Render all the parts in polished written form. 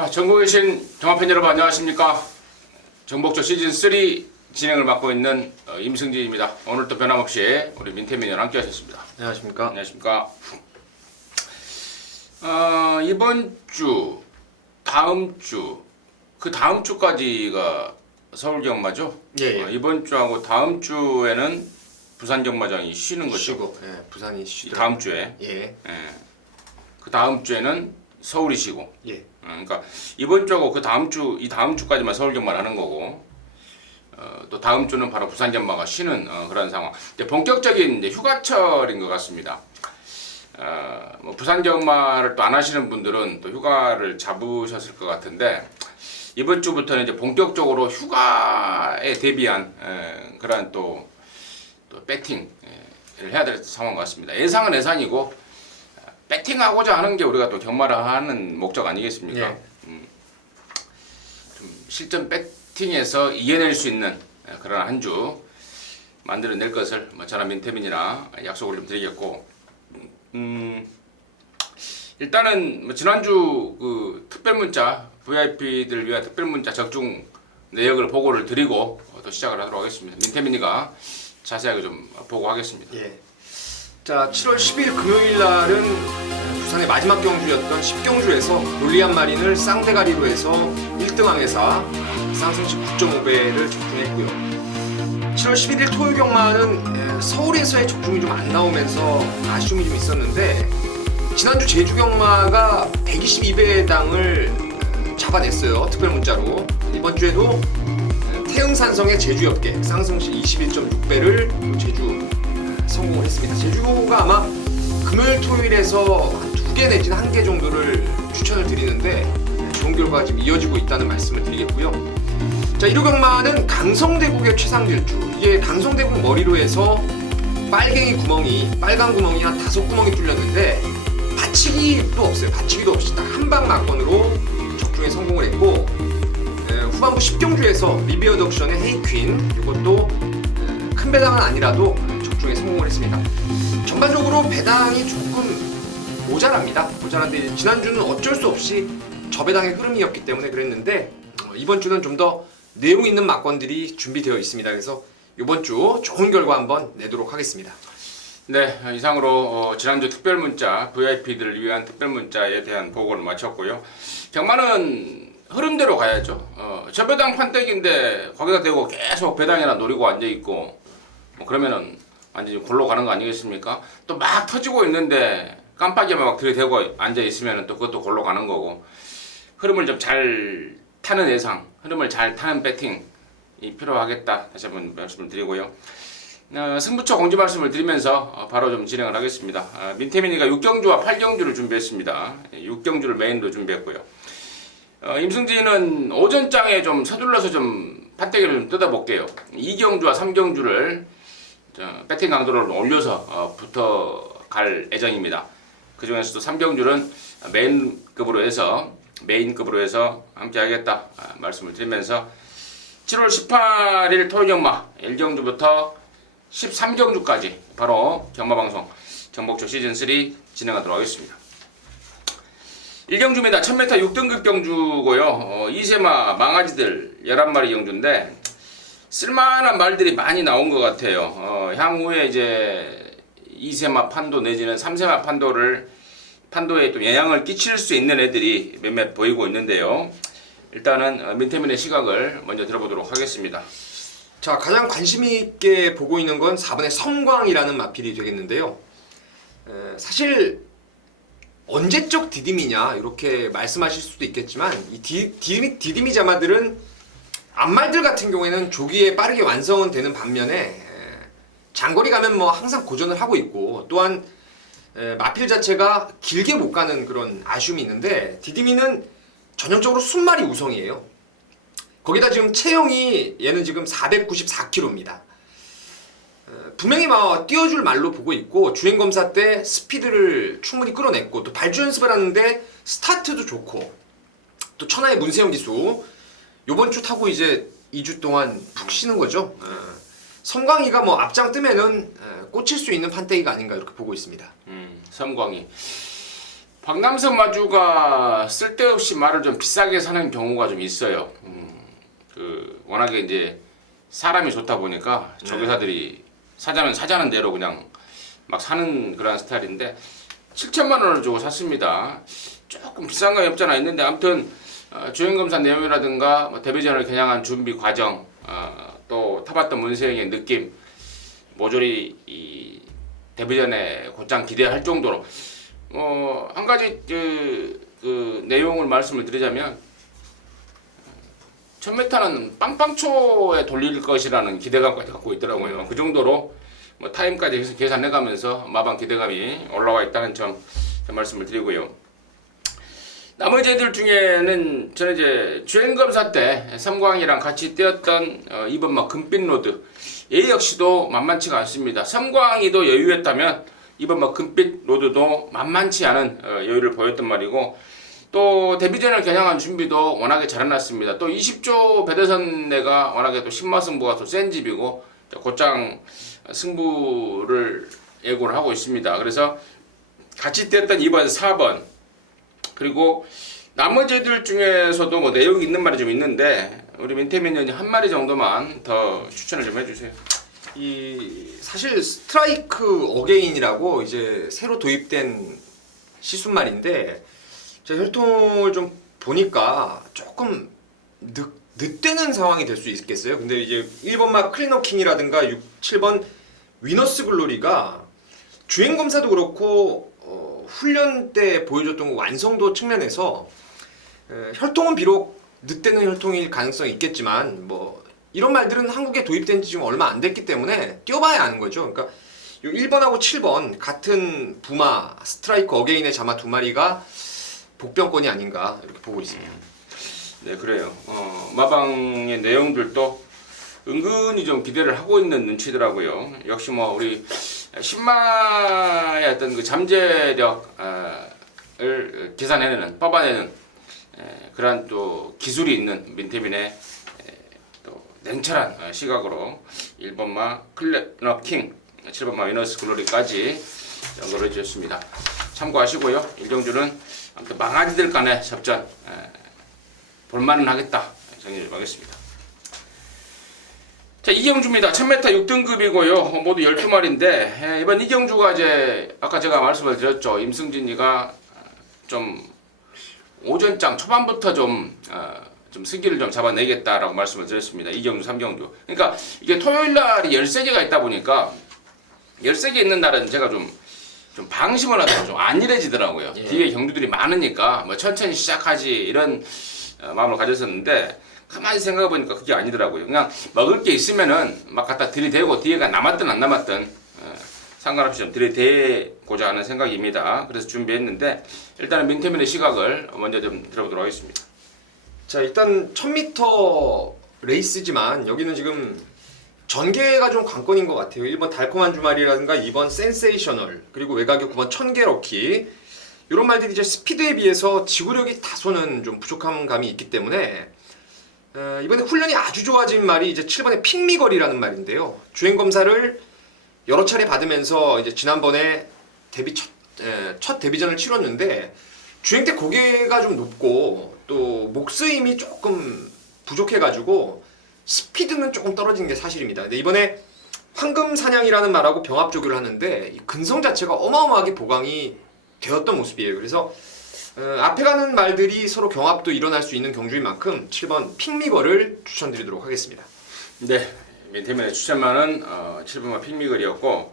자, 전국에 계신 정합팬 여러분 안녕하십니까? 정복조 시즌3 진행을 맡고 있는 임승진입니다. 오늘 또 변함없이 우리 민태민이랑 함께 하셨습니다. 안녕하십니까? 안녕하십니까? 이번 주, 다음 주, 그 다음 주까지가 서울 경마죠? 예. 이번 주하고 다음 주에는 부산 경마장이 쉬는 거죠. 쉬고, 예, 부산이 쉬고. 다음 주에. 예. 그 다음 주에는 서울이 쉬고. 예. 그러니까 이번 주하고 그 다음 주, 이 다음 주까지만 서울 경마를 하는 거고, 또 다음 주는 바로 부산 경마가 쉬는 그런 상황. 이제 본격적인 이제 휴가철인 것 같습니다. 뭐 부산 경마를 또 안 하시는 분들은 또 휴가를 잡으셨을 것 같은데 이번 주부터는 이제 본격적으로 휴가에 대비한 그런 또 배팅을 해야 될 상황 같습니다. 예상은 예상이고 배팅하고자 하는 게 우리가 또 경마를 하는 목적 아니겠습니까? 예. 좀 실전 배팅에서 이겨낼 수 있는 그런 한 주 만들어낼 것을 저나 민태민이나 약속을 좀 드리겠고, 일단은 뭐 지난주 그 특별문자 VIP들을 위한 특별문자 적중 내역을 보고를 드리고 또 시작을 하도록 하겠습니다. 민태민이가 자세하게 좀 보고하겠습니다. 예. 자, 7월 10일 금요일 날은 부산의 마지막 경주였던 10경주에서 논리안 마린을 쌍대가리로 해서 1등항에서 쌍승시 9.5배를 적중했고요. 7월 11일 토요 경마는 서울에서의 적중이 좀 안 나오면서 아쉬움이 좀 있었는데 지난주 제주 경마가 122배당을 잡아냈어요. 특별 문자로. 이번 주에도 태흥산성의 제주엽계 쌍승시 21.6배를 제주 성공을 했습니다. 제주가 아마 금요일 토요일에서 한 2개 내지는 1개 정도를 추천을 드리는데 좋은 결과가 지금 이어지고 있다는 말씀을 드리겠고요. 자, 1호 경마는 강성대국의 최상질주. 이게 강성대국 머리로 해서 빨간 구멍이 한 5구멍이 뚫렸는데 받치기도 없어요. 받치기도 없이 딱 한 방 막건으로 적중에 성공을 했고, 후반부 10경주에서 리비어 덕션의 헤이퀸, 이것도 큰 배당은 아니라도 적중에 성공을 했습니다. 전반적으로 배당이 조금 모자란데 지난주는 어쩔 수 없이 저배당의 흐름이었기 때문에 그랬는데 이번 주는 좀 더 내용 있는 막건들이 준비되어 있습니다. 그래서 이번 주 좋은 결과 한번 내도록 하겠습니다. 네, 이상으로 지난주 특별문자 VIP들을 위한 특별문자에 대한 보고를 마쳤고요. 경마는 흐름대로 가야죠. 저배당 판때기인데 거기다 대고 계속 배당이나 노리고 앉아있고 뭐 그러면은 완전히 골로 가는 거 아니겠습니까? 또 막 터지고 있는데 깜빡이만 막 들이대고 앉아있으면 또 그것도 골로 가는 거고, 흐름을 좀 잘 타는 예상, 흐름을 잘 타는 배팅이 필요하겠다 다시 한번 말씀을 드리고요. 승부처 공지 말씀을 드리면서 바로 좀 진행을 하겠습니다. 민태민이가 6경주와 8경주를 준비했습니다. 6경주를 메인으로 준비했고요. 임승진은 오전장에 좀 서둘러서 좀 판때기를 좀 뜯어볼게요. 2경주와 3경주를 배팅 강도를 올려서 붙어갈 예정입니다. 그 중에서도 3경주는 메인급으로 해서 함께 하겠다 말씀을 드리면서 7월 18일 토요 경마 1경주부터 13경주까지 바로 경마방송 정복조 시즌3 진행하도록 하겠습니다. 1경주입니다. 1000m 6등급 경주고요. 2세마 망아지들 11마리 경주인데 쓸만한 말들이 많이 나온 것 같아요. 향후에 이제 2세마 판도 내지는 3세마 판도에 또 영향을 끼칠 수 있는 애들이 몇몇 보이고 있는데요. 일단은 민태민의 시각을 먼저 들어보도록 하겠습니다. 자, 가장 관심 있게 보고 있는 건 4번의 섬광이라는 마필이 되겠는데요. 사실 언제적 디딤이냐 이렇게 말씀하실 수도 있겠지만 이 디딤이 자마들은 앞말들 같은 경우에는 조기에 빠르게 완성은 되는 반면에 장거리 가면 뭐 항상 고전을 하고 있고, 또한 마필 자체가 길게 못 가는 그런 아쉬움이 있는데 디딤이는 전형적으로 순마리 우성이에요. 거기다 지금 체형이 얘는 지금 494kg입니다. 분명히 막 뛰어줄 말로 보고 있고 주행검사 때 스피드를 충분히 끌어냈고 또 발주 연습을 하는데 스타트도 좋고 또 천하의 문세영 기수 요번 주 타고 이제 2주 동안 푹 쉬는 거죠. 섬광이가 뭐 앞장 뜨면은 꽂힐 수 있는 판때기가 아닌가 이렇게 보고 있습니다. 섬광이 박남석 마주가 쓸데없이 말을 좀 비싸게 사는 경우가 좀 있어요. 워낙에 이제 사람이 좋다 보니까 조교사들이 사자는 대로 그냥 막 사는 그런 스타일인데 7천만 원을 주고 샀습니다. 조금 비싼 감이 없잖아 있는데 아무튼 주행검사 내용이라든가 뭐 데뷔전을 겨냥한 준비 과정, 또 타봤던 문세영의 느낌, 모조리 이 데뷔전에 곧장 기대할 정도로 한 가지 그 내용을 말씀을 드리자면 1000m는 빵빵초에 돌릴 것이라는 기대감까지 갖고 있더라고요. 그 정도로 뭐 타임까지 계산해가면서 마방 기대감이 올라와 있다는 점 말씀을 드리고요. 나머지 애들 중에는 저는 이제 주행검사 때 섬광이랑 같이 뛰었던 이번 막 금빛로드 얘 역시도 만만치가 않습니다. 섬광이도 여유했다면 이번 막 금빛로드도 만만치 않은 여유를 보였단 말이고, 또 데뷔전을 겨냥한 준비도 워낙에 잘 해놨습니다. 또 20조 배대선내가 워낙에 또 신마승부가 또 센 집이고 곧장 승부를 예고를 하고 있습니다. 그래서 같이 뛰었던 2번, 4번 그리고 나머지들 중에서도 뭐 내용이 있는 말이 좀 있는데 우리 민태민 의원이 한 마리 정도만 더 추천을 좀 해주세요. 이 사실 스트라이크 어게인이라고 이제 새로 도입된 시순말인데 제가 혈통을 좀 보니까 조금 늦되는 상황이 될 수 있겠어요. 근데 이제 1번마 클리너킹이라든가 7번 위너스 글로리가 주행검사도 그렇고 훈련 때 보여줬던 완성도 측면에서 혈통은 비록 늦되는 혈통일 가능성이 있겠지만 뭐 이런 말들은 한국에 도입된 지 지금 얼마 안 됐기 때문에 뛰어봐야 아는 거죠. 그러니까 1번하고 7번 같은 부마 스트라이크 어게인의 자마 두 마리가 복병권이 아닌가 이렇게 보고 있습니다. 네, 그래요. 마방의 내용들도 은근히 좀 기대를 하고 있는 눈치더라고요. 역시 뭐 우리 신마의 어떤 그 잠재력을 계산해내는, 뽑아내는 그러한 또 기술이 있는 민태민의 또 냉철한 시각으로 1번마 클레너킹, 7번마 위너스 글로리까지 연구를 해주셨습니다. 참고하시고요. 일정주는 아무튼 망아지들 간의 접전 볼만은 하겠다 정리를 하겠습니다. 자, 이경주입니다. 1000m 6등급이고요. 모두 12마리인데 이번 이경주가 이제 아까 제가 말씀을 드렸죠. 임승진이가 좀 오전장 초반부터 좀 승기를 좀 잡아내겠다라고 말씀을 드렸습니다. 이경주, 삼경주. 그러니까 이게 토요일 날이 13개가 있다 보니까 13개 있는 날은 제가 좀 방심을 하다가 좀 안일해지더라고요. 예. 뒤에 경주들이 많으니까 뭐 천천히 시작하지 이런 마음을 가졌었는데 가만히 생각해보니까 그게 아니더라고요. 그냥 먹을 게 있으면은 막 갖다 들이대고 뒤에가 남았든 안 남았든 상관없이 좀 들이대고자 하는 생각입니다. 그래서 준비했는데 일단은 민태민의 시각을 먼저 좀 들어보도록 하겠습니다. 자, 일단 1000m 레이스지만 여기는 지금 전개가 좀 관건인 것 같아요. 1번 달콤한 주말이라든가 2번 센세이셔널 그리고 외곽의 9번 천개 럭키 이런 말들이 이제 스피드에 비해서 지구력이 다소는 좀 부족한 감이 있기 때문에 이번에 훈련이 아주 좋아진 말이 이제 7번의 핑미걸이라는 말인데요. 주행 검사를 여러 차례 받으면서 이제 지난번에 첫 데뷔전을 치렀는데 주행 때 고개가 좀 높고 또 목스임이 조금 부족해가지고 스피드는 조금 떨어지는 게 사실입니다. 근데 이번에 황금 사냥이라는 말하고 병합 조교를 하는데 이 근성 자체가 어마어마하게 보강이 되었던 모습이에요. 그래서 앞에 가는 말들이 서로 경합도 일어날 수 있는 경주인 만큼 7번 핑미걸을 추천드리도록 하겠습니다. 네, 민태민의 추천만은 7번마 핑미걸이었고,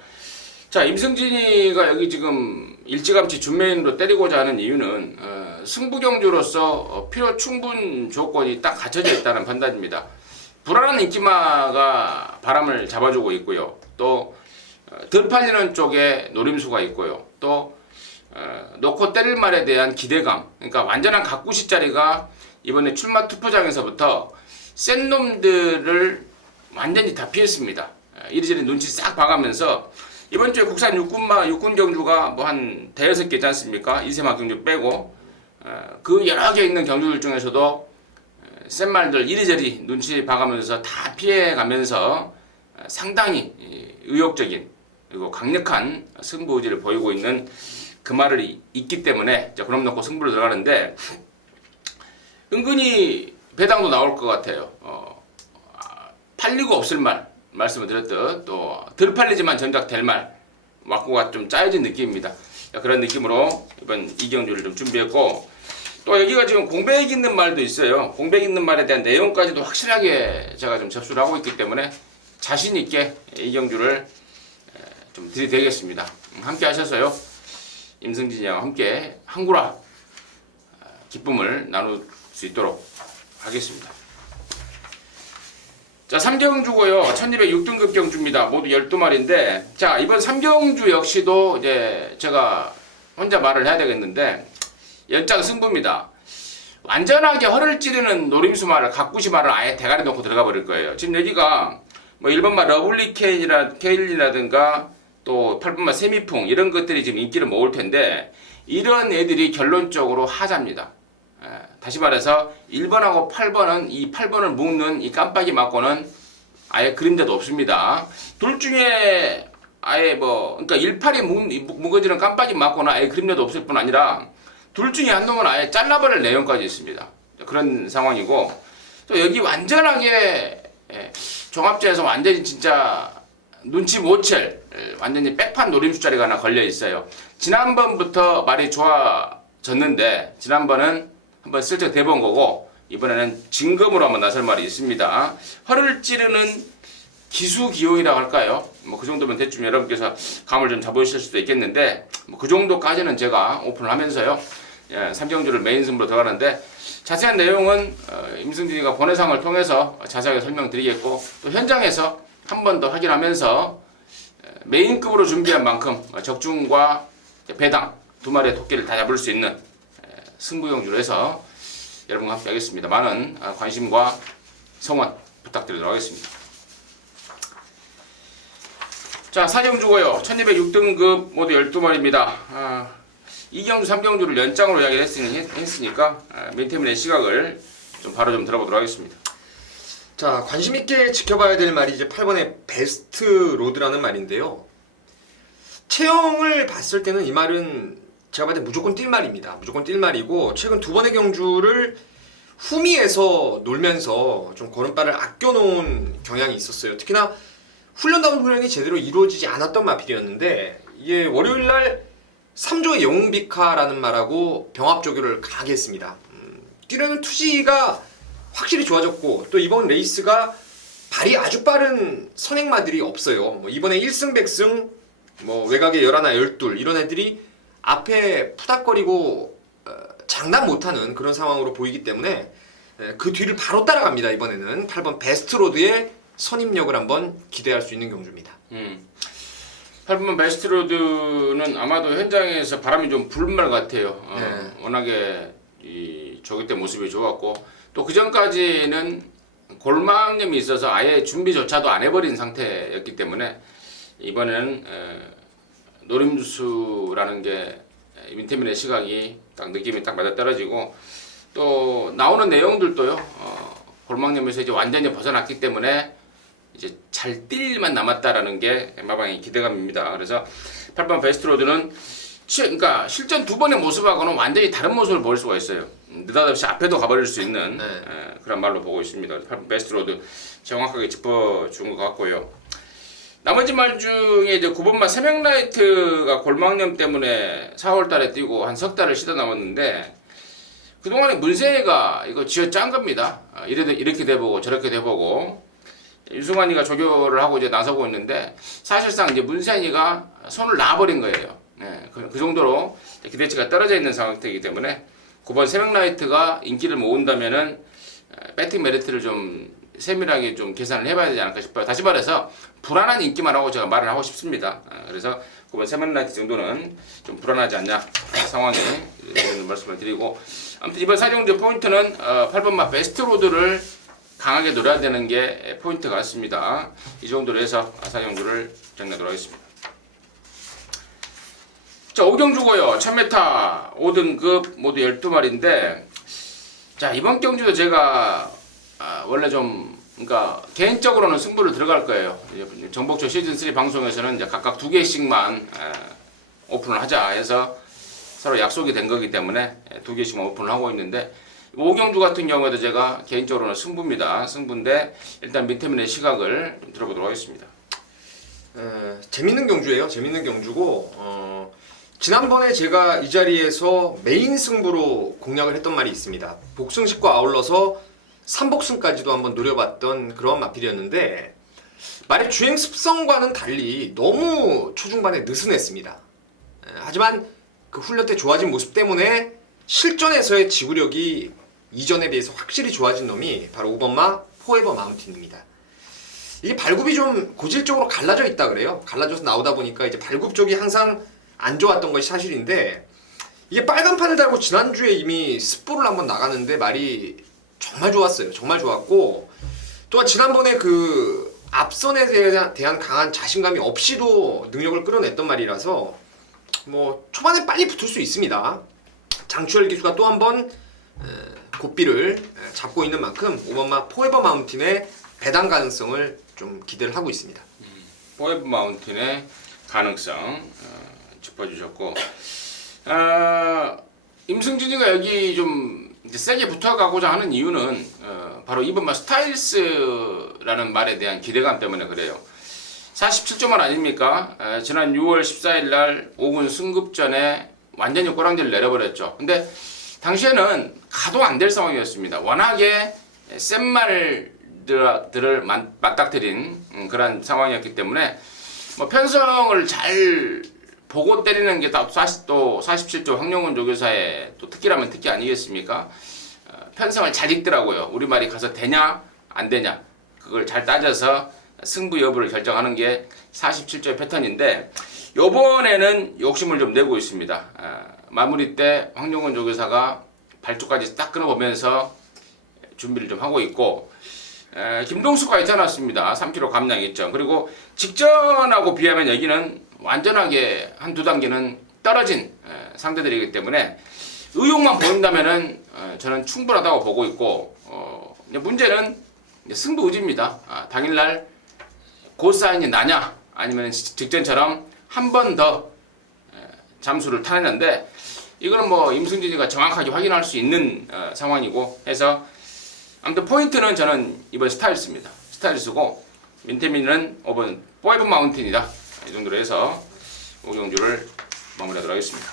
자, 임승진이가 여기 지금 일찌감치 준메인으로 때리고자 하는 이유는 승부 경주로서 필요 충분 조건이 딱 갖춰져 있다는 판단입니다. 불안한 인기마가 바람을 잡아주고 있고요. 또 덜 팔리는 쪽에 노림수가 있고요. 또 놓고 때릴 말에 대한 기대감, 그러니까 완전한 각구시 자리가 이번에 출마 투표장에서부터 센 놈들을 완전히 다 피했습니다. 이리저리 눈치 싹 봐가면서 이번 주에 국산 육군 경주가 뭐 한 대여섯 개 있지 않습니까? 이세마 경주 빼고 그 여러 개 있는 경주들 중에서도 센 말들 이리저리 눈치 봐가면서 다 피해가면서 상당히 의욕적인 그리고 강력한 승부 의지를 보이고 있는 그 말이 있기 때문에 이제 그럼 놓고 승부를 들어가는데 은근히 배당도 나올 것 같아요. 팔리고 없을 말씀을 드렸듯 또 덜 팔리지만 정작 될 말 막고가 좀 짜여진 느낌입니다. 그런 느낌으로 이번 이경주를 좀 준비했고 또 여기가 지금 공백 있는 말도 있어요. 공백 있는 말에 대한 내용까지도 확실하게 제가 좀 접수를 하고 있기 때문에 자신 있게 이경주를 좀 들이대겠습니다. 함께 하셔서요. 임승진이와 함께 한구라 기쁨을 나눌 수 있도록 하겠습니다. 자, 3경주고요. 1206등급 경주입니다. 모두 12마리인데 자, 이번 3경주 역시도 이제 제가 혼자 말을 해야 되겠는데 연장 승부입니다. 완전하게 허를 찌르는 노림수 말을 가꾸시 말을 아예 대가리 놓고 들어가 버릴 거예요. 지금 여기가 뭐 1번말 러블리 케일이라든가 또 8번말 세미풍 이런 것들이 지금 인기를 모을 텐데 이런 애들이 결론적으로 하자입니다. 다시 말해서 1번하고 8번은 이 8번을 묶는 이 깜빡이 맞고는 아예 그림자도 없습니다. 둘 중에 아예 뭐 그러니까 18이 묶어지는 깜빡이 맞고는 아예 그림자도 없을 뿐 아니라 둘 중에 한 놈은 아예 잘라버릴 내용까지 있습니다. 그런 상황이고 또 여기 완전하게 종합제에서 완전히 진짜 눈치 못 챌 완전히 백판 노림수짜리가 하나 걸려 있어요. 지난번부터 말이 좋아졌는데 지난번은 한번 슬쩍 대본 거고 이번에는 진검으로 한번 나설 말이 있습니다. 허를 찌르는 기수기용이라고 할까요? 뭐 그 정도면 대충 여러분께서 감을 좀 잡으실 수도 있겠는데 뭐 그 정도까지는 제가 오픈을 하면서요. 3경주를 메인 승부로 들어가는데 자세한 내용은 임승진이가 번외상을 통해서 자세하게 설명드리겠고 또 현장에서 한 번 더 확인하면서 메인급으로 준비한 만큼 적중과 배당 두 마리의 토끼를 다 잡을 수 있는 승부경주로 해서 여러분과 함께 하겠습니다. 많은 관심과 성원 부탁드리도록 하겠습니다. 자, 4경주고요. 1206등급 모두 12마리입니다. 2경주, 3경주를 연장으로 이야기를 했으니까 민태민의 시각을 좀 바로 좀 들어보도록 하겠습니다. 자, 관심 있게 지켜봐야 될 말이 이제 8번의 베스트 로드라는 말인데요. 체형을 봤을 때는 이 말은 제가 봤을 때 무조건 뛸 말입니다. 무조건 뛸 말이고 최근 두 번의 경주를 후미에서 놀면서 좀 걸음발을 아껴놓은 경향이 있었어요. 특히나 훈련다운 훈련이 제대로 이루어지지 않았던 마필이었는데 이게 월요일날 3조의 영웅비카라는 말하고 병합조교를 강하게 했습니다. 뛰려는 투지가 확실히 좋아졌고 또 이번 레이스가 발이 아주 빠른 선행마들이 없어요. 뭐 이번에 1승 100승 뭐 외곽에 11, 12 이런 애들이 앞에 푸닥거리고 장난 못하는 그런 상황으로 보이기 때문에 그 뒤를 바로 따라갑니다. 이번에는 8번 베스트로드의 선임력을 한번 기대할 수 있는 경주입니다. 8번 베스트로드는 아마도 현장에서 바람이 좀 부는 말 같아요. 워낙에 이 조기 때 모습이 좋았고 또 그 전까지는 골망염이 있어서 아예 준비조차도 안 해버린 상태였기 때문에 이번에는 노림수라는 게 민태민의 시각이 딱 느낌이 딱 맞아떨어지고 또 나오는 내용들도요. 골망염에서 이제 완전히 벗어났기 때문에 이제 잘 뛸 일만 남았다라는 게 마방의 기대감입니다. 그래서 8번 베스트로드는 그러니까 실전 두 번의 모습하고는 완전히 다른 모습을 보일 수가 있어요. 느닷없이 앞에도 가버릴 수 있는 그런 말로 보고 있습니다. 8번 베스트로드 정확하게 짚어준 것 같고요. 나머지 말 중에 이제 9번만 세명라이트가 골망염 때문에 4월달에 뛰고 한 석 달을 쉬다 남았는데 그동안에 문세희가 이거 쥐어 짠 겁니다. 이렇게 돼보고 저렇게 돼보고 유승환이가 조교를 하고 이제 나서고 있는데 사실상 이제 문세희가 손을 놔버린 거예요. 그 정도로 기대치가 떨어져 있는 상태이기 때문에 9번 세명라이트가 인기를 모은다면은 배팅 메리트를 좀 세밀하게 좀 계산을 해봐야 되지 않을까 싶어요. 다시 말해서 불안한 인기만 하고 제가 말을 하고 싶습니다. 그래서 9번 세명라이트 정도는 좀 불안하지 않냐 상황에 이런 말씀을 드리고 아무튼 이번 사경주 포인트는 8번마 베스트로드를 강하게 노려야 되는 게 포인트 같습니다. 이 정도로 해서 사경주를 정리하도록 하겠습니다. 자, 5경주고요. 1000m 5등급 모두 12마리인데 자, 이번 경주도 제가 원래 좀 그러니까 개인적으로는 승부를 들어갈 거예요. 정복조 시즌3 방송에서는 이제 각각 2개씩만 오픈을 하자 해서 서로 약속이 된 거기 때문에 두 개씩만 오픈을 하고 있는데 오경주 같은 경우에도 제가 개인적으로는 승부입니다. 승부인데 일단 민태민의 시각을 좀 들어보도록 하겠습니다. 재밌는 경주예요. 재밌는 경주고 지난번에 제가 이 자리에서 메인 승부로 공략을 했던 말이 있습니다. 복승식과 아울러서 3복승까지도 한번 노려봤던 그런 마필이었는데 말의 주행 습성과는 달리 너무 초중반에 느슨했습니다. 하지만 그 훈련 때 좋아진 모습 때문에 실전에서의 지구력이 이전에 비해서 확실히 좋아진 놈이 바로 5번마 포에버 마운틴입니다. 이게 발굽이 좀 고질적으로 갈라져 있다 그래요. 갈라져서 나오다 보니까 이제 발굽 쪽이 항상 안 좋았던 것이 사실인데 이게 빨간판을 달고 지난주에 이미 습보를 한번 나갔는데 말이 정말 좋았어요. 정말 좋았고 또한 지난번에 그 앞선에 대한 강한 자신감이 없이도 능력을 끌어냈던 말이라서 뭐 초반에 빨리 붙을 수 있습니다. 장추열 기수가 또 한 번 고삐를 잡고 있는 만큼 5번마 포에버 마운틴의 배당 가능성을 좀 기대를 하고 있습니다. 포에버 마운틴의 가능성 짚어주셨고 임승진이가 여기 좀 이제 세게 붙어가고자 하는 이유는 바로 2번마 스타일스라는 말에 대한 기대감 때문에 그래요. 47점만 아닙니까? 지난 6월 14일 날 5군 승급전에 완전히 꼬랑지를 내려버렸죠. 근데 당시에는 가도 안 될 상황이었습니다. 워낙에 센 말들을 맞닥뜨린 그런 상황이었기 때문에 뭐 편성을 잘 보고 때리는 게 또 47조 황영훈 조교사의 또 특기라면 특기 아니겠습니까? 편성을 잘 읽더라고요. 우리말이 가서 되냐 안 되냐 그걸 잘 따져서 승부 여부를 결정하는 게 47조의 패턴인데 요번에는 욕심을 좀 내고 있습니다. 마무리 때 황영훈 조교사가 발주까지 딱 끊어보면서 준비를 좀 하고 있고 김동수가 있잖았습니다. 3kg 감량 있죠. 그리고 직전하고 비하면 여기는 완전하게 한두 단계는 떨어진 상대들이기 때문에 의욕만 보인다면은 저는 충분하다고 보고 있고 문제는 승부의지입니다. 당일날 고사인이 나냐 아니면 직전처럼 한 번 더 잠수를 타냈는데 이거는 뭐 임승진이가 정확하게 확인할 수 있는 상황이고 해서 아무튼 포인트는 저는 이번 스타일스입니다. 스타일스고 민태민은 5번 포에버 마운틴이다. 이 정도로 해서 오경주를 마무리하도록 하겠습니다.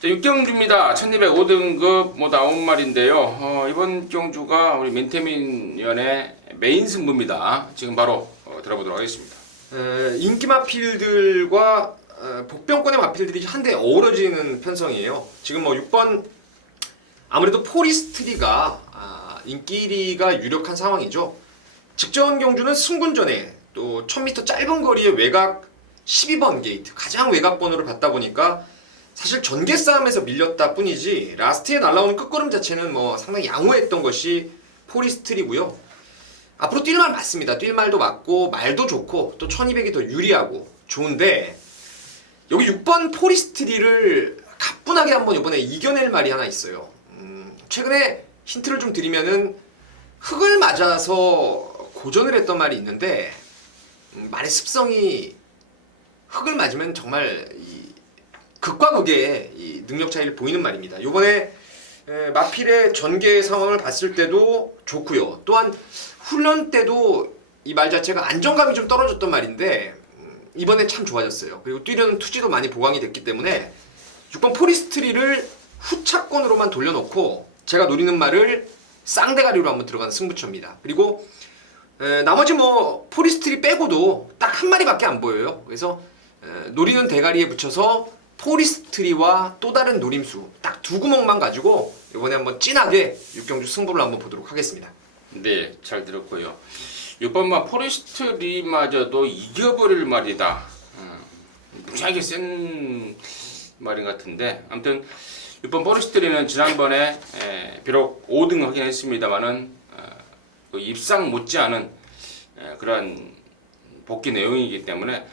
자, 6경주입니다. 1205등급 뭐 나온 말인데요. 이번 경주가 우리 민태민 연의 메인 승부입니다. 지금 바로 들어보도록 하겠습니다. 인기 마필들과 복병권의 마필들이 한데 어우러지는 편성이에요. 지금 뭐 6번 아무래도 포리스트리가 인기리가 유력한 상황이죠. 직전 경주는 승군전에 또 1000m 짧은 거리의 외곽 12번 게이트 가장 외곽 번호를 받다 보니까 사실 전개 싸움에서 밀렸다 뿐이지 라스트에 날라오는 끝걸음 자체는 뭐 상당히 양호했던 것이 포리스트리고요. 앞으로 뛸 말 맞습니다. 뛸 말도 맞고 말도 좋고 또 1200이 더 유리하고 좋은데 여기 6번 포리스트리를 가뿐하게 한번 이번에 이겨낼 말이 하나 있어요. 최근에 힌트를 좀 드리면은 흙을 맞아서 고전을 했던 말이 있는데 말의 습성이 흙을 맞으면 정말 극과 극의 이 능력 차이를 보이는 말입니다. 요번에 마필의 전개 상황을 봤을 때도 좋고요. 또한 훈련 때도 이 말 자체가 안정감이 좀 떨어졌던 말인데 이번에 참 좋아졌어요. 그리고 뛰려는 투지도 많이 보강이 됐기 때문에 6번 포리스트리를 후차권으로만 돌려놓고 제가 노리는 말을 쌍대가리로 한번 들어간 승부처입니다. 그리고 나머지 뭐 포리스트리 빼고도 딱 한 마리밖에 안 보여요. 그래서 노리는 대가리에 붙여서 포리스트리와 또 다른 노림수 딱 두 구멍만 가지고 이번에 한번 진하게 6경주 승부를 한번 보도록 하겠습니다. 네, 잘 들었고요. 6번만 포리스트리마저도 이겨버릴 말이다. 무지하게 센 말인 것 같은데 아무튼 6번 포리스트리는 지난번에 비록 5등 하긴 했습니다만은 그 입상 못지않은 그런 복귀 내용이기 때문에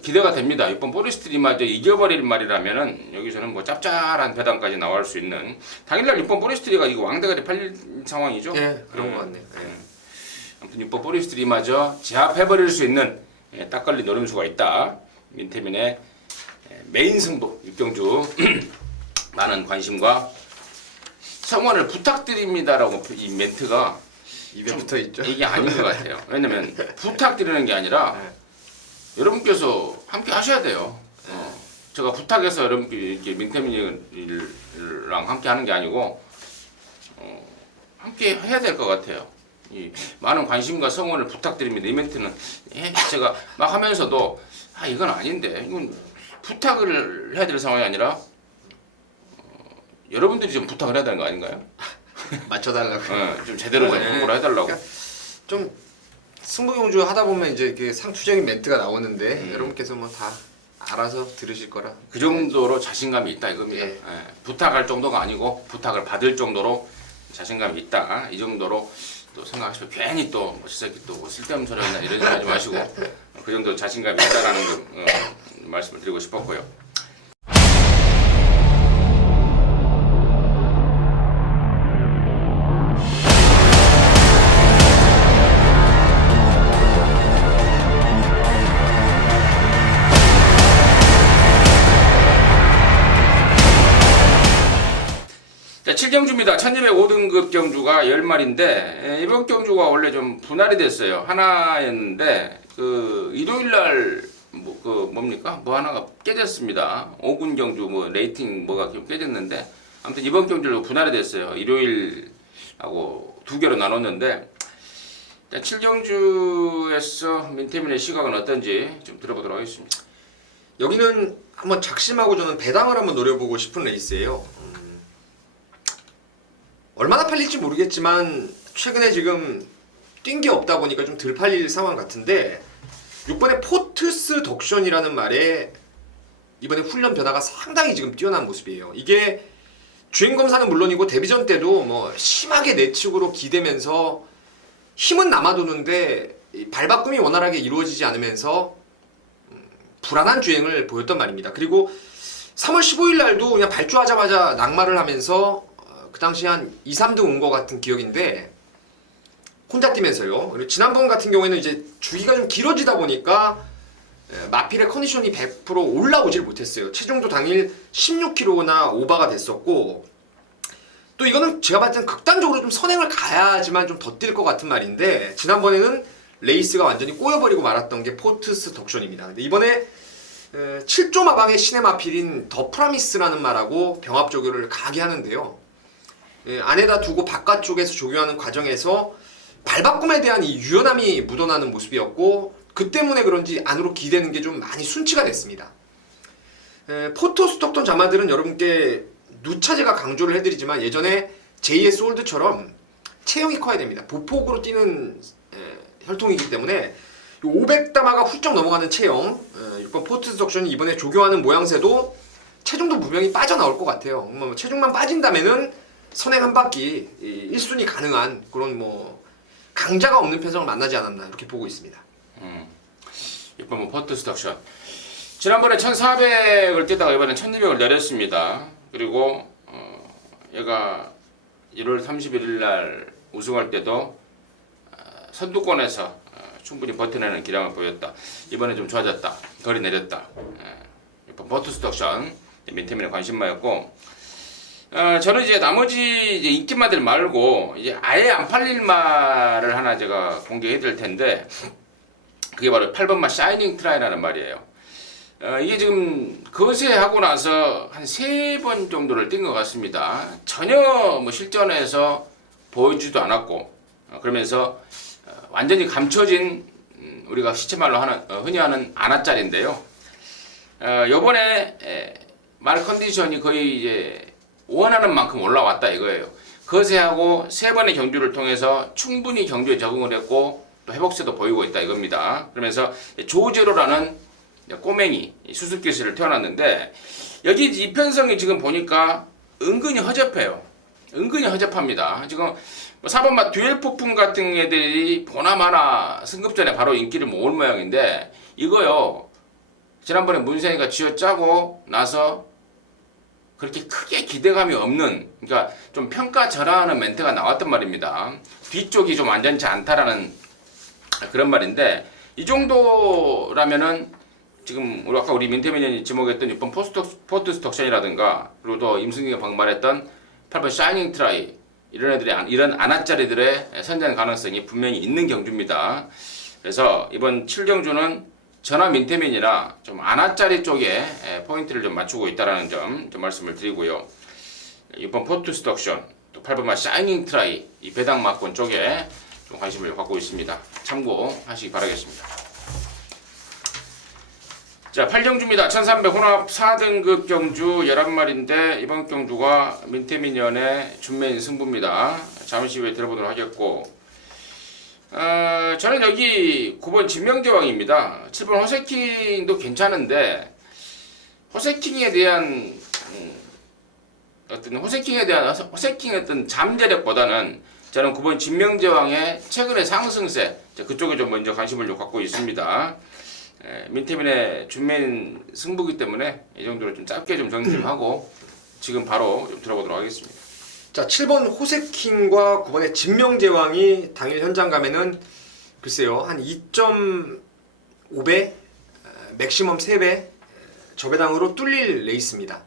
기대가 됩니다. 6번 포리스트리마저 이겨버릴 말이라면은 여기서는 뭐 짭짤한 배당까지 나올 수 있는 당일날 6번 포리스트리가 이거 왕대가리 팔릴 상황이죠? 예, 그런 것 같네요. 아무튼 6번 포리스트리마저 제압해버릴 수 있는 딱 걸린 노림수가 있다. 민태민의 메인 승부 육경주 많은 관심과 성원을 부탁드립니다라고 이 멘트가 입에 붙어 있죠. 이게 아닌 것 같아요. 왜냐면 부탁드리는 게 아니라 여러분께서 함께 하셔야 돼요. 제가 부탁해서 여러분께 이렇게 민태민이랑 함께 하는 게 아니고 함께 해야 될 것 같아요. 이 많은 관심과 성원을 부탁드립니다. 이 멘트는 제가 막 하면서도 이건 아닌데 이건 부탁을 해야 될 상황이 아니라 여러분들이 좀 부탁을 해야 되는 거 아닌가요? 맞춰달라고. 좀 제대로 좀 홍보를 해달라고. 그러니까 좀 승부경주 하다 보면 이제 이렇게 상투적인 멘트가 나오는데 여러분께서 뭐 다 알아서 들으실 거라. 그 정도로 자신감이 있다 이겁니다. 예. 부탁할 정도가 아니고 부탁을 받을 정도로 자신감이 있다. 이 정도로 또 생각하시고 괜히 또 저 새끼 또 쓸데없는 소리 하나 이런 소리 하지 마시고 그 정도 자신감이 있다라는 점 말씀을 드리고 싶었고요. 자, 7경주입니다. 1205등급 경주가 10마리인데 이번 경주가 원래 좀 분할이 됐어요. 하나였는데 그 일요일날 뭡니까? 뭐 하나가 깨졌습니다. 5군 경주 뭐 레이팅 뭐가 좀 깨졌는데 아무튼 이번 경주로 분할이 됐어요. 일요일하고 두 개로 나눴는데 7경주에서 민태민의 시각은 어떤지 좀 들어보도록 하겠습니다. 여기는 한번 작심하고 저는 배당을 한번 노려보고 싶은 레이스예요. 얼마나 팔릴지 모르겠지만 최근에 지금 뛴 게 없다 보니까 좀 덜 팔릴 상황 같은데 6번의 포트스 덕션이라는 말에 이번에 훈련 변화가 상당히 지금 뛰어난 모습이에요. 이게 주행 검사는 물론이고 데뷔전 때도 뭐 심하게 내측으로 기대면서 힘은 남아도는데 발바꿈이 원활하게 이루어지지 않으면서 불안한 주행을 보였단 말입니다. 그리고 3월 15일 날도 그냥 발주하자마자 낙마를 하면서 그 당시 한 2, 3등 온 것 같은 기억인데 혼자 뛰면서요. 그리고 지난번 같은 경우에는 이제 주기가 좀 길어지다 보니까 마필의 컨디션이 100% 올라오질 못했어요. 체중도 당일 16kg나 오버가 됐었고 또 이거는 제가 봤을 땐 극단적으로 좀 선행을 가야지만 좀 더 뛸 것 같은 말인데 지난번에는 레이스가 완전히 꼬여버리고 말았던 게 포트스 덕션입니다. 근데 이번에 7조 마방의 신의 마필인 더 프라미스라는 말하고 병합 조교를 가게 하는데요. 안에다 두고 바깥쪽에서 조교하는 과정에서 발바꿈에 대한 이 유연함이 묻어나는 모습이었고 그 때문에 그런지 안으로 기대는 게 좀 많이 순치가 됐습니다. 포토 스톡턴 자마들은 여러분께 누차 제가 강조를 해드리지만 예전에 JS 홀드처럼 체형이 커야 됩니다. 보폭으로 뛰는 혈통이기 때문에 500다마가 훌쩍 넘어가는 체형 6번 포트 스톡션이 이번에 조교하는 모양새도 체중도 무명히 빠져나올 것 같아요. 체중만 빠진다면은 선행 한 바퀴 1순위 가능한 그런 뭐 강자가 없는 편성을 만나지 않았나 이렇게 보고 있습니다. 이번 뭐 포트 스톡션 지난번에 1400을 뛰다가 이번엔 1200을 내렸습니다. 그리고 얘가 1월 31일 날 우승할 때도 선두권에서 충분히 버텨내는 기량을 보였다. 이번에 좀 좋아졌다. 거리 내렸다. 이번 포트 스톡션 민태민의 관심마였고 저는 이제 나머지 이제 인기마들 말고 이제 아예 안 팔릴 말을 하나 제가 공개해 드릴 텐데 그게 바로 8번마 샤이닝 트라이라는 말이에요. 이게 지금 거세하고 나서 한 3번 정도를 뛴 것 같습니다. 전혀 뭐 실전에서 보여주지도 않았고 그러면서 완전히 감춰진 우리가 시체말로 하는 흔히 하는 안아짜리인데요. 요번에 말 컨디션이 거의 이제 원하는 만큼 올라왔다 이거예요. 거세하고 3번의 경주를 통해서 충분히 경주에 적응을 했고 또 회복세도 보이고 있다 이겁니다. 그러면서 조제로라는 꼬맹이 수수께끼를 태어났는데 여기 이편성이 지금 보니까 은근히 허접해요. 은근히 허접합니다. 지금 4번마 듀얼 폭풍 같은 애들이 보나마나 승급전에 바로 인기를 모을 모양인데 이거요 지난번에 문세이가 쥐어짜고 나서 그렇게 크게 기대감이 없는 그러니까 좀 평가절하하는 멘트가 나왔단 말입니다. 뒤쪽이 좀 완전치 않다라는 그런 말인데 이 정도라면은 지금 우리 민태민이 지목했던 6번 포트 스톡션이라든가 그리고 또 임승기가 방금 말했던 8번 샤이닝 트라이 이런 애들이 이런 안아짜리들의 선전 가능성이 분명히 있는 경주입니다. 그래서 이번 7경주는 전화 민태민이라 좀 안아짜리 쪽에 포인트를 좀 맞추고 있다라는 점 좀 말씀을 드리고요. 6번 포트 스톡션 또 8번만 샤이닝 트라이 이 배당 막권 쪽에 좀 관심을 갖고 있습니다. 참고하시기 바라겠습니다. 자, 8경주입니다. 1300 혼합 4등급 경주 11마리인데 이번 경주가 민태민연의 준메인 승부입니다. 잠시 후에 들어보도록 하겠고 저는 여기 9번 진명제왕입니다. 7번 호세킹도 괜찮은데 호세킹에 대한 호세킹의 어떤 잠재력보다는 저는 9번 진명제왕의 최근의 상승세 그쪽에 좀 먼저 관심을 좀 갖고 있습니다. 민태민의 준메인 승부기 때문에 이 정도로 좀 짧게 좀 정리 좀 하고 지금 바로 좀 들어보도록 하겠습니다. 자, 7번 호세킹과 9번의 진명제왕이 당일 현장 가면은 글쎄요 한 2.5배 맥시멈 3배 저배당으로 뚫릴 레이스입니다.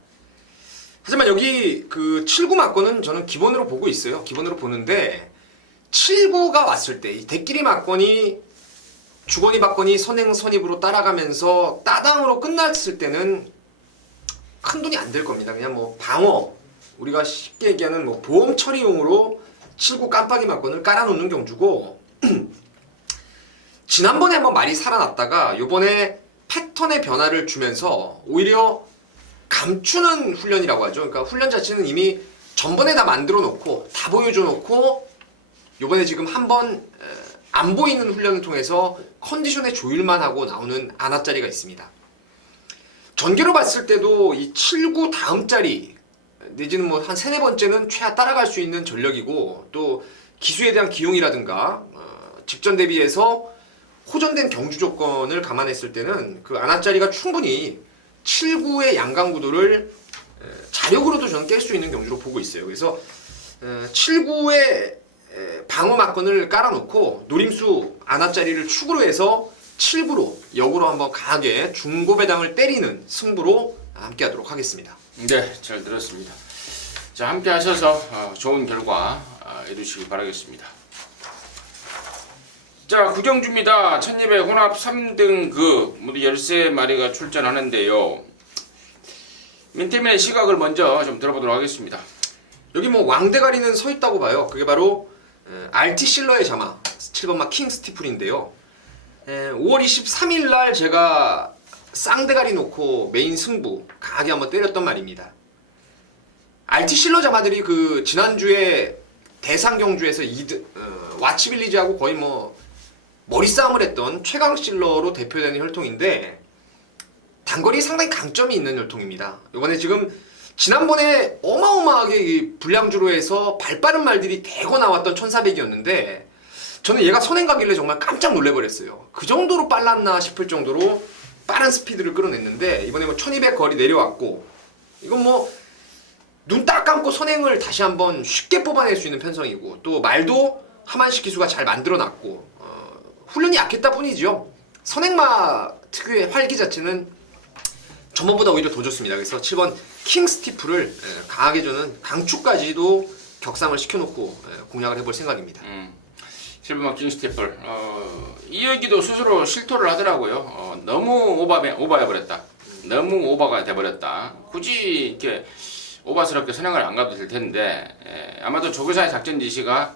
하지만 여기 그 7구 막권은 저는 기본으로 보고 있어요. 기본으로 보는데 7구가 왔을 때 이 대끼리 막권이 주거니 받거니 선행 선입으로 따라가면서 따당으로 끝났을 때는 큰 돈이 안 될 겁니다. 그냥 뭐 방어 우리가 쉽게 얘기하는 뭐 보험 처리용으로 7구 깜빡이 막권을 깔아놓는 경주고 지난번에 한번 말이 살아났다가 요번에 패턴의 변화를 주면서 오히려 감추는 훈련이라고 하죠. 그러니까 훈련 자체는 이미 전번에 다 만들어 놓고 다 보여줘 놓고 요번에 지금 한번 안 보이는 훈련을 통해서 컨디션의 조율만 하고 나오는 안압자리가 있습니다. 전개로 봤을 때도 이 7구 다음 자리 내지는 뭐 한 3-4번째는 최하 따라갈 수 있는 전력이고 또 기수에 대한 기용이라든가 직전 대비해서 호전된 경주 조건을 감안했을 때는 그 안압자리가 충분히 7구의 양강 구도를 자력으로도 저는 깰 수 있는 경주로 보고 있어요. 그래서 7구의 방어 막건을 깔아놓고 노림수 안압자리를 축으로 해서 7구로 역으로 한번 강하게 중고배당을 때리는 승부로 함께 하도록 하겠습니다. 네, 잘 들었습니다. 자, 함께 하셔서 좋은 결과 이루시기 바라겠습니다. 자, 9경주입니다. 1200 혼합 3등급 모두 13마리가 출전하는데요. 민태민의 시각을 먼저 좀 들어보도록 하겠습니다. 여기 뭐 왕대가리는 서 있다고 봐요. 그게 바로 RT 실러의 자마 7번마 킹 스티플인데요. 5월 23일 날 제가 쌍대가리 놓고 메인 승부 강하게 한번 때렸던 말입니다. RT 실러 자마들이 그 지난주에 대상 경주에서 와치빌리지하고 거의 뭐 머리 싸움을 했던 최강 실러로 대표되는 혈통인데 단거리 상당히 강점이 있는 혈통입니다. 이번에 지금 지난번에 어마어마하게 불량주로 해서 발빠른 말들이 대거 나왔던 1400이었는데 저는 얘가 선행 가길래 정말 깜짝 놀래버렸어요. 그 정도로 빨랐나 싶을 정도로 빠른 스피드를 끌어냈는데 이번에 뭐 1200 거리 내려왔고 이건 뭐 눈 딱 감고 선행을 다시 한번 쉽게 뽑아낼 수 있는 편성이고 또 말도 하만식 기수가 잘 만들어놨고 훈련이 약했다 뿐이죠. 선행마 특유의 활기 자체는 전번보다 오히려 더 좋습니다. 그래서 7번 킹 스티프를 강하게 저는 강추까지도 격상을 시켜놓고 공략을 해볼 생각입니다. 7번 킹 스티플 이 얘기도 스스로 실토를 하더라고요. 너무 오버해버렸다. 너무 오버가 돼버렸다. 굳이 이렇게 오버스럽게 선행을 안 가도 될 텐데 아마도 조교사의 작전 지시가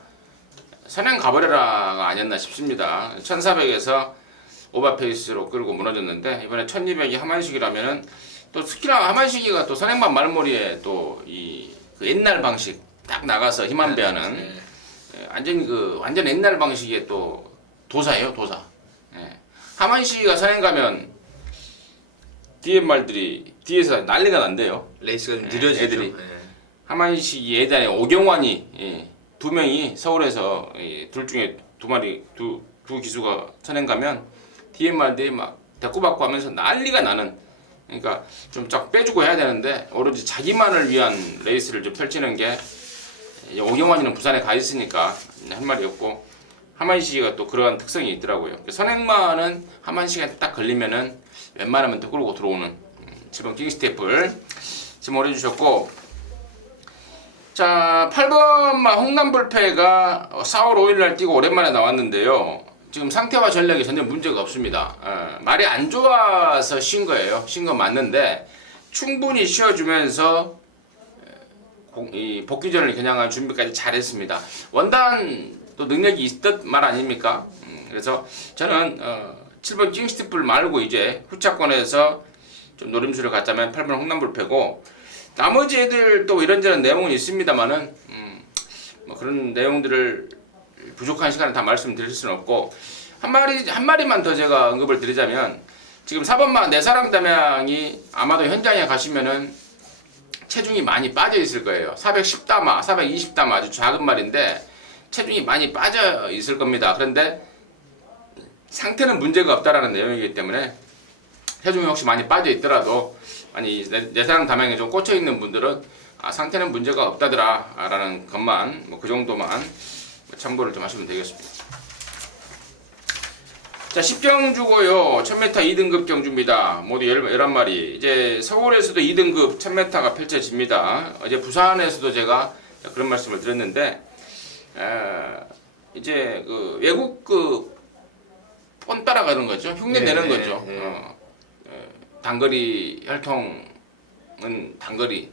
선행 가버려라가 아니었나 싶습니다. 1400에서 오버페이스로 끌고 무너졌는데 이번에 1200이 하만식이라면은 또 특히나 하만식이가 또 선행만 말머리에 또 이 그 옛날 방식 딱 나가서 힘안 배하는 완전 옛날 방식의 또 도사예요, 도사. 하만식이가 선행 가면 뒤에 말들이 뒤에서 난리가 난대요. 레이스가 좀 느려지죠. 애들이. 하만식이 예전에 오경환이 두 명이 서울에서 둘 중에 두 기수가 선행 가면 뒤에 말들이 막 대꾸받고 하면서 난리가 나는. 그러니까 좀 쫙 빼주고 해야 되는데 오로지 자기만을 위한 레이스를 좀 펼치는 게 오경환이는 부산에 가 있으니까 할 말이 없고 하만식이가 또 그러한 특성이 있더라고요. 선행마는 하만식에 딱 걸리면은 웬만하면 또 끌고 들어오는 7번 킹스테이플 지목을 해주셨고, 자 8번마 홍남불패가 4월 5일날 뛰고 오랜만에 나왔는데요. 지금 상태와 전략이 전혀 문제가 없습니다. 말이 안 좋아서 쉰 거예요. 쉰 건 맞는데 충분히 쉬어주면서 이 복귀전을 겨냥한 준비까지 잘했습니다. 원단도 능력이 있었던 말 아닙니까? 그래서 저는 7번 킹스티플 말고 이제 후차권에서 좀 노림수를 갖자면 8번 홍남불패고, 나머지 애들 또 이런저런 내용은 있습니다만은 뭐 그런 내용들을 부족한 시간에 다 말씀드릴 수는 없고, 한 마리만 더 제가 언급을 드리자면, 지금 4번마 내 사랑 담양이 아마도 현장에 가시면은 체중이 많이 빠져 있을 거예요. 410다마, 420다마 아주 작은 말인데 체중이 많이 빠져 있을 겁니다. 그런데 상태는 문제가 없다라는 내용이기 때문에 체중이 혹시 많이 빠져 있더라도, 아니 내 사랑 담양에 좀 꽂혀 있는 분들은 상태는 문제가 없다더라라는 것만, 뭐 그 정도만 참고를 좀 하시면 되겠습니다. 자 10경주고요. 1000m 2등급 경주입니다. 모두 11마리. 이제 서울에서도 2등급 1000m가 펼쳐집니다. 어제 부산에서도 제가 그런 말씀을 드렸는데, 이제 그 외국 그 폰 따라가는 거죠. 흉내 내는 거죠. 단거리 혈통은 단거리,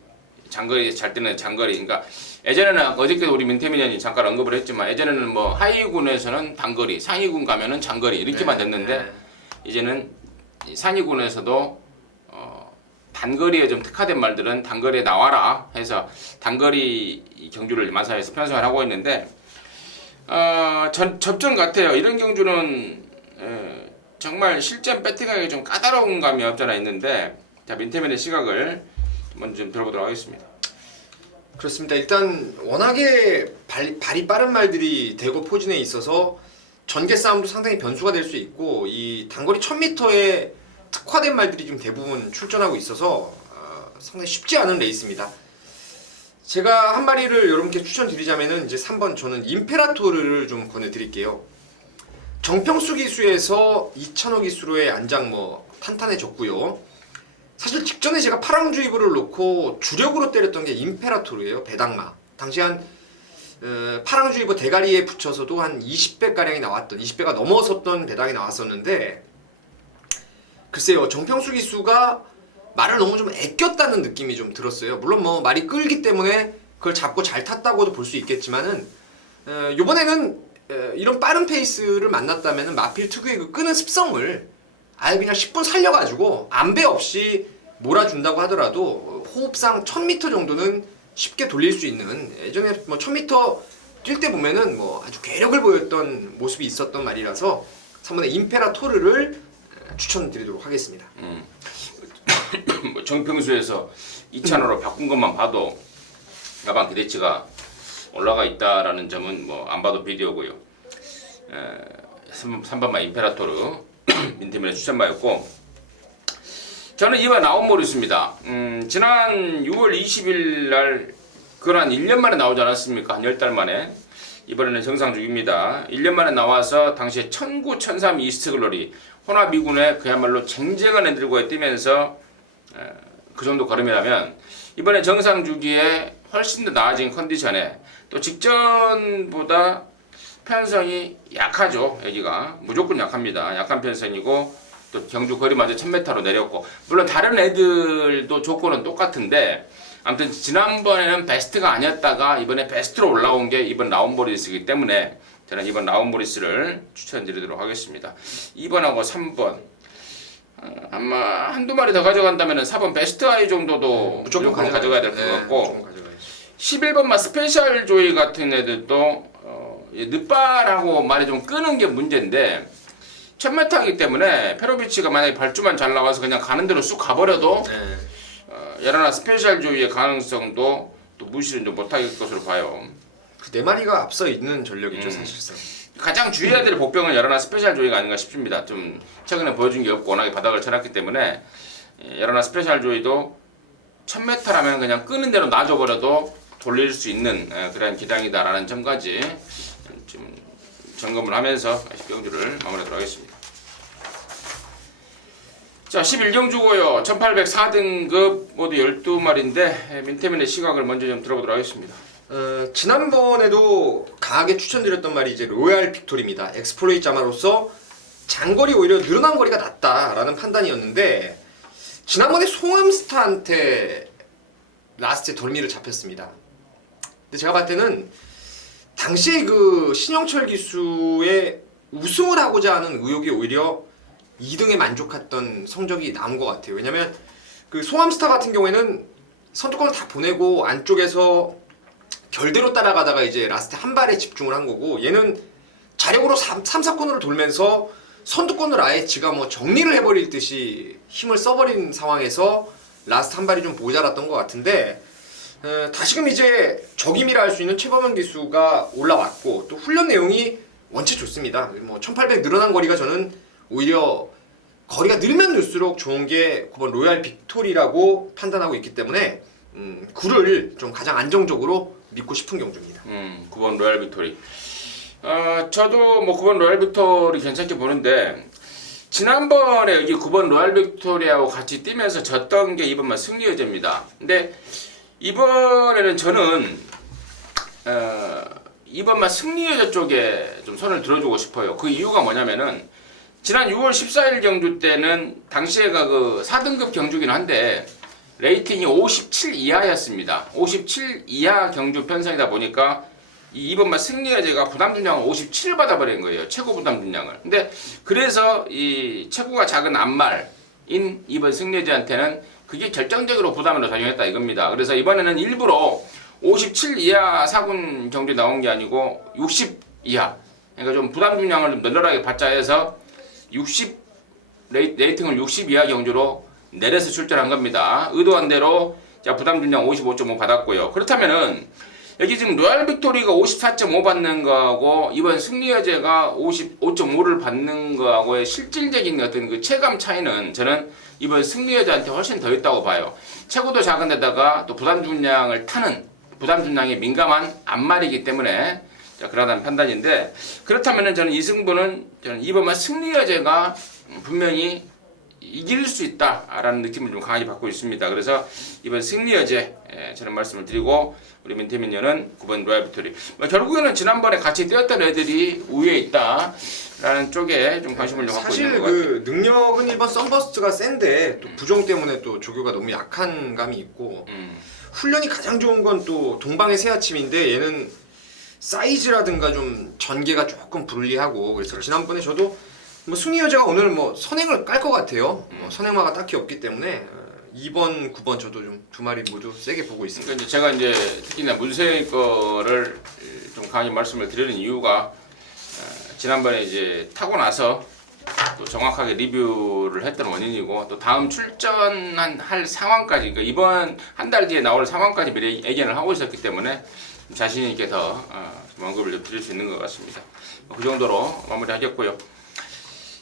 장거리 잘 때는 장거리. 그러니까 예전에는 어저께 우리 민태민 의원이 잠깐 언급을 했지만, 예전에는 뭐 하위군에서는 단거리, 상위군 가면은 장거리 이렇게만 됐는데 이제는 상위군에서도 단거리에 좀 특화된 말들은 단거리에 나와라 해서 단거리 경주를 마사에서 편성을 하고 있는데, 접전 같아요. 이런 경주는 정말 실전 배팅하기 좀 까다로운 감이 없잖아 있는데, 자 민태민의 시각을 먼저 좀 들어보도록 하겠습니다. 그렇습니다. 일단 워낙에 발이 빠른 말들이 대거 포진해 있어서 전개 싸움도 상당히 변수가 될 수 있고, 이 단거리 1000m에 특화된 말들이 좀 대부분 출전하고 있어서 상당히 쉽지 않은 레이스입니다. 제가 한 마리를 여러분께 추천드리자면은 이제 3번 저는 임페라토르를 좀 권해드릴게요. 정평수 기수에서 2000호 기수로의 안장 뭐 탄탄해졌고요. 사실 직전에 제가 파랑주의보를 놓고 주력으로 때렸던 게 임페라토르예요. 배당마. 당시 한 파랑주의보 대가리에 붙여서도 한 20배가량이 나왔던, 20배가 넘어섰던 배당이 나왔었는데, 글쎄요, 정평수 기수가 말을 너무 좀 애꼈다는 느낌이 좀 들었어요. 물론 뭐 말이 끌기 때문에 그걸 잡고 잘 탔다고도 볼 수 있겠지만은, 요번에는 이런 빠른 페이스를 만났다면은 마필 특유의 그 끄는 습성을 아예 그냥 10분 살려가지고 안배 없이 몰아준다고 하더라도 호흡상 1000m 정도는 쉽게 돌릴 수 있는, 예전에 뭐 1000m 뛸 때 보면은 뭐 아주 괴력을 보였던 모습이 있었던 말이라서 3번의 임페라토르를 추천드리도록 하겠습니다. 뭐 정평수에서 2000호로 바꾼 것만 봐도 야방 기대치가 올라가 있다라는 점은 뭐 안 봐도 비디오고요. 3번마 임페라토르 민태민의 추천바였고, 저는 이번 나온모리스입니다. 지난 6월 20일 날 그걸 한 1년 만에 나오지 않았습니까? 한 10달 만에. 이번에는 정상 중입니다. 1년 만에 나와서 당시에 1009, 1003 이스트글로리 호나 미군에 그야말로 쟁쟁한 애들과 뛰면서 그 정도 걸음이라면, 이번에 정상 주기에 훨씬 더 나아진 컨디션에 또 직전보다 편성이 약하죠. 여기가 무조건 약합니다. 약한 편성이고 또 경주 거리마저 1000m로 내렸고, 물론 다른 애들도 조건은 똑같은데, 아무튼 지난번에는 베스트가 아니었다가 이번에 베스트로 올라온 게 이번 라운보리스이기 때문에 저는 이번 라운보리스를 추천드리도록 하겠습니다. 2번하고 3번 아마 한두 마리 더 가져간다면 4번 베스트 아이 정도도 무조건 가져가야 될 것 같고, 11번만 스페셜 조이 같은 애들도 늦바라고 말이 좀 끄는 게 문제인데, 1000m이기 때문에 페로비치가 만약에 발주만 잘 나와서 그냥 가는 대로 쑥 가버려도 여러나 스페셜 조이의 가능성도 또 무시는 좀 못할 것으로 봐요. 그 네 마리가 앞서 있는 전력이죠, 사실상. 가장 주의해야 될 복병은 여러나 스페셜 조이가 아닌가 싶습니다. 좀 최근에 보여준 게 없고 워낙에 바닥을 쳐놨기 때문에 여러나 스페셜 조이도 1000m라면 그냥 끄는 대로 놔줘버려도 돌릴 수 있는 그런 기량이다라는 점까지 좀 점검을 하면서 10경주를 마무리하도록 하겠습니다. 자, 11경주고요. 1804등급 모두 12마리인데 민태민의 시각을 먼저 좀 들어보도록 하겠습니다. 지난번에도 강하게 추천드렸던 말이 이제 로얄 빅토리입니다. 엑스플로이 자마로서 장거리 오히려 늘어난 거리가 낫다라는 판단이었는데 지난번에 송암스타한테 라스트에 덜미를 잡혔습니다. 근데 제가 봤을 때는 당시에 그 신영철 기수의 우승을 하고자 하는 의욕이 오히려 2등에 만족했던 성적이 나온 것 같아요. 왜냐면 그 송암스타 같은 경우에는 선두권을 다 보내고 안쪽에서 결대로 따라가다가 이제 라스트 한 발에 집중을 한 거고 얘는 자력으로 3, 4코너를 돌면서 선두권을 아예 지가 뭐 정리를 해버릴 듯이 힘을 써버린 상황에서 라스트 한 발이 좀 모자랐던 것 같은데 다시금 이제 적임이라 할 수 있는 최범현 기수가 올라왔고 또 훈련 내용이 원체 좋습니다. 뭐 1800 늘어난 거리가 저는 오히려 거리가 늘면 늘수록 좋은 게 9번 로얄 빅토리라고 판단하고 있기 때문에 9를 좀 가장 안정적으로 믿고 싶은 경주입니다. 9번 로얄 빅토리. 저도 뭐 9번 로얄 빅토리 괜찮게 보는데 지난번에 여기 9번 로얄 빅토리하고 같이 뛰면서 졌던 게 이번만 승리여제입니다. 근데 이번에는 저는 이번만 승리여제 쪽에 좀 손을 들어주고 싶어요. 그 이유가 뭐냐면은 지난 6월 14일 경주 때는 당시에가 그 4등급 경주긴 한데 레이팅이 57 이하였습니다. 57 이하 경주 편성이다 보니까 이번만 승리여제가 부담준량을 57 받아버린 거예요. 최고 부담준량을. 근데 그래서 이 체구가 작은 앞말인 이번 승리여제한테는 그게 결정적으로 부담으로 작용했다 이겁니다. 그래서 이번에는 일부러 57 이하 사군 경주 나온 게 아니고 60 이하. 그러니까 좀 부담준량을 좀 널널하게 받자 해서 60 레이팅을 60 이하 경주로 내려서 출전한 겁니다. 의도한 대로 자 부담준량 55.5 받았고요. 그렇다면은 여기 지금 로얄 빅토리가 54.5 받는 거하고 이번 승리여제가 55.5를 받는 거하고의 실질적인 어떤 그 체감 차이는 저는 이번 승리여제한테 훨씬 더 있다고 봐요. 체구도 작은 데다가 또 부담준량을 타는 부담준량에 민감한 앞말이기 때문에 자, 그러다는 판단인데 그렇다면은 저는 이 승부는 저는 이번만 승리여제가 분명히 이길 수 있다라는 느낌을 좀 강하게 받고 있습니다. 그래서 이번 승리여제 저는 말씀을 드리고 우리 민태민녀는 9번 로얄 빅토리 결국에는 지난번에 같이 뛰었던 애들이 우위에 있다라는 쪽에 좀 관심을 좀 갖고 사실 있는 것 같아요. 그 능력은 1번 썬버스트가 센데 또 부종 때문에 또 조교가 너무 약한 감이 있고 훈련이 가장 좋은 건 또 동방의 새아침인데 얘는 사이즈라든가 좀 전개가 조금 불리하고 그래서 지난번에 저도 뭐 승리여제가 오늘 뭐 선행을 깔 것 같아요. 선행마가 딱히 없기 때문에 2번, 9번 저도 좀 두 마리 모두 세게 보고 있습니다. 그러니까 이제 제가 이제 특히나 문세일 거를 좀 강하게 말씀을 드리는 이유가 지난번에 이제 타고 나서 또 정확하게 리뷰를 했던 원인이고 또 다음 출전할 상황까지 그러니까 이번 한 달 뒤에 나올 상황까지 미리 예견을 하고 있었기 때문에 자신 있게 더 언급을 좀 드릴 수 있는 것 같습니다. 그 정도로 마무리하겠고요.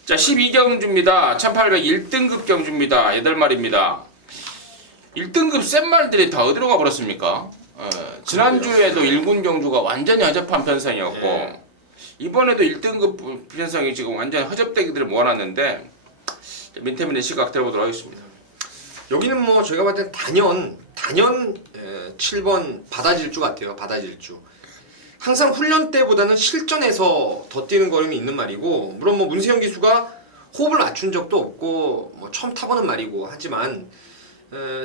자, 12경주입니다. 1801등급 경주입니다. 8마리입니다. 1등급 센 말들이 다 어디로 가버렸습니까? 지난주에도 1군 경주가 완전히 허접한 편성이었고 이번에도 1등급 편성이 지금 완전히 허접대기들을 모아놨는데 민태민의 시각 들어보도록 하겠습니다. 여기는 뭐 저희가 봤을 때 단연 7번 바다질주 같아요. 바다질주. 항상 훈련 때보다는 실전에서 더 뛰는 거림이 있는 말이고 물론 뭐 문세영 기수가 호흡을 맞춘 적도 없고 뭐 처음 타보는 말이고 하지만